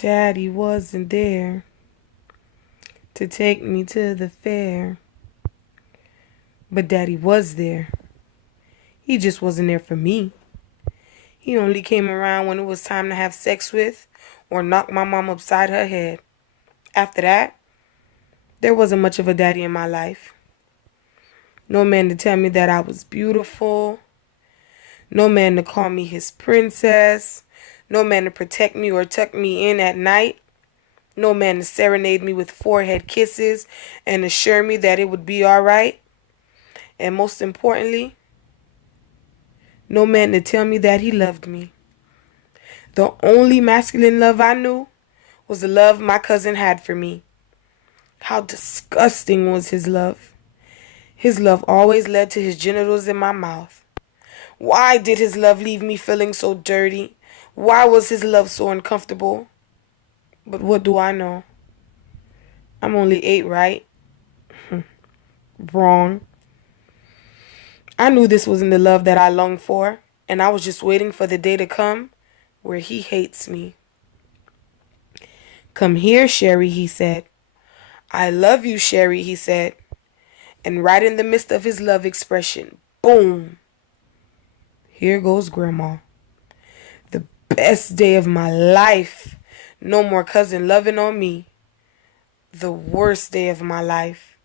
Daddy wasn't there to take me to the fair. But Daddy was there. He just wasn't there for me. He only came around when it was time to have sex with or knock my mom upside her head. After that, there wasn't much of a daddy in my life. No man to tell me that I was beautiful. No man to call me his princess. No man to protect me or tuck me in at night. No man to serenade me with forehead kisses and assure me that it would be all right. And most importantly, no man to tell me that he loved me. The only masculine love I knew was the love my cousin had for me. How disgusting was his love. His love always led to his genitals in my mouth. Why did his love leave me feeling so dirty? Why was his love so uncomfortable? But what do I know? I'm only 8, right? Wrong. I knew this wasn't the love that I longed for, and I was just waiting for the day to come where he hates me. Come here, Sherry, he said. I love you, Sherry, he said. And right in the midst of his love expression, boom, here goes Grandma. The best day of my life. No more cousin loving on me. The worst day of my life.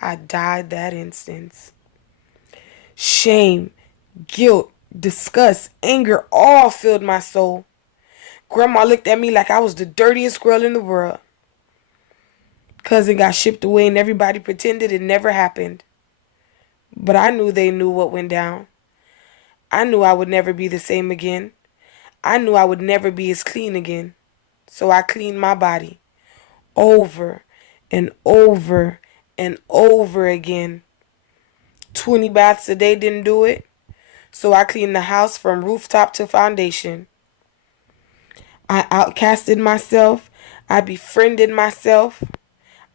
I died that instant. Shame, guilt, disgust, anger all filled my soul. Grandma looked at me like I was the dirtiest girl in the world. Cousin got shipped away and everybody pretended it never happened. But I knew they knew what went down. I knew I would never be the same again. I knew I would never be as clean again. So I cleaned my body over and over and over again. 20 baths a day didn't do it. So I cleaned the house from rooftop to foundation. I outcasted myself. I befriended myself.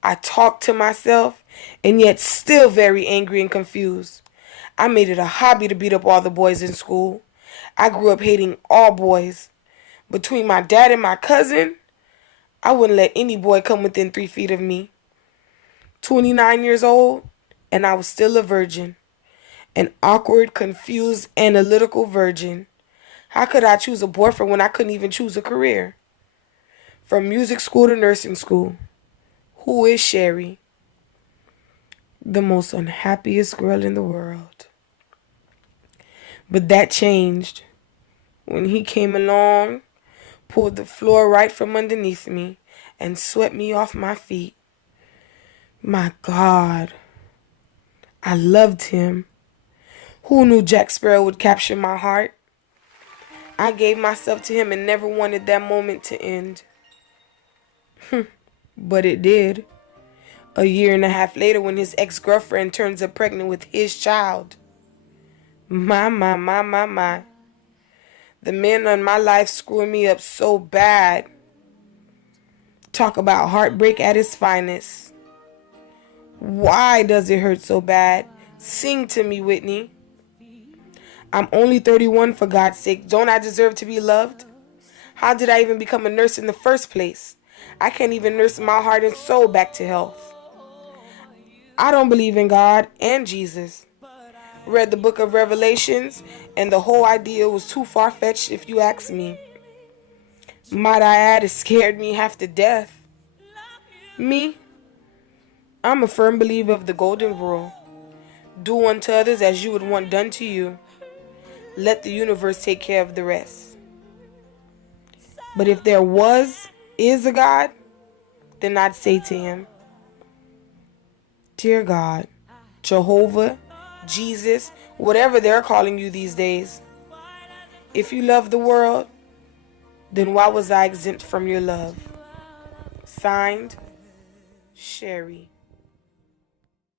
I talked to myself, and yet still very angry and confused. I made it a hobby to beat up all the boys in school. I grew up hating all boys. Between my dad and my cousin, I wouldn't let any boy come within 3 feet of me. 29 years old, and I was still a virgin. An awkward, confused, analytical virgin. How could I choose a boyfriend when I couldn't even choose a career? From music school to nursing school. Who is Sherry? The most unhappiest girl in the world. But that changed when he came along, pulled the floor right from underneath me, and swept me off my feet. My God, I loved him. Who knew Jack Sparrow would capture my heart? I gave myself to him and never wanted that moment to end. But it did. A year and a half later, when his ex-girlfriend turns up pregnant with his child. My. The men in my life screwing me up so bad. Talk about heartbreak at its finest. Why does it hurt so bad? Sing to me, Whitney. I'm only 31, for God's sake. Don't I deserve to be loved? How did I even become a nurse in the first place? I can't even nurse my heart and soul back to health. I don't believe in God and Jesus. Read the book of Revelations, and the whole idea was too far-fetched if you ask me. Might I add, it scared me half to death. Me? I'm a firm believer of the golden rule. Do unto others as you would want done to you. Let the universe take care of the rest. But if there is a God, then I'd say to him, Dear God, Jehovah, Jesus, whatever they're calling you these days, if you love the world, then why was I exempt from your love? Signed, Sherry.